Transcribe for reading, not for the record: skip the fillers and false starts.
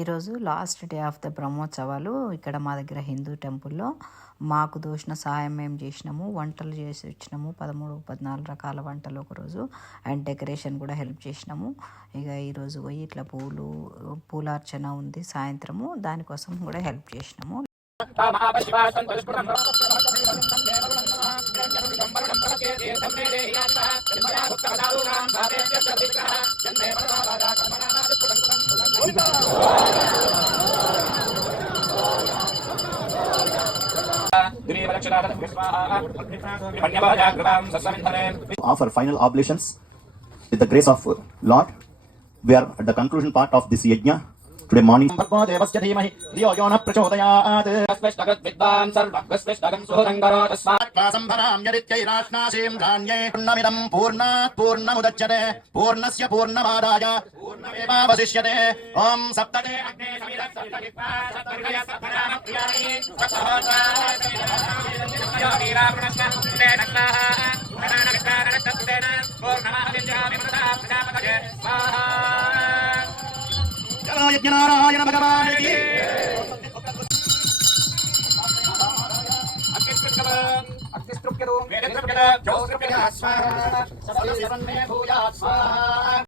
ఈరోజు last day of the బ్రహ్మోత్సవాలు. ఇక్కడ మా దగ్గర హిందూ టెంపుల్లో మాకు దోచిన సహాయం మేము చేసినాము. వంటలు చేసి ఇచ్చినాము, 13-14 రకాల వంటలు ఒకరోజు. అండ్ డెకరేషన్ కూడా హెల్ప్ చేసినాము. ఇక ఈరోజు పోయి ఇట్లా పూలార్చన ఉంది సాయంత్రము, దానికోసం కూడా హెల్ప్ చేసినాము. Offer final oblations with the grace of Lord. We are at the conclusion part of this yajna today morning. పూర్ణస్య పూర్ణమాదాయ పూర్ణమేవావశిష్యతే. ఓం సప్తదే అగ్నే సమిధః సప్తదిక్పా సప్తర్షయ సప్తనామప్రియాణి యజ్ఞనారాయణ భగవానికి అగ్నిస్త్రుప్యదో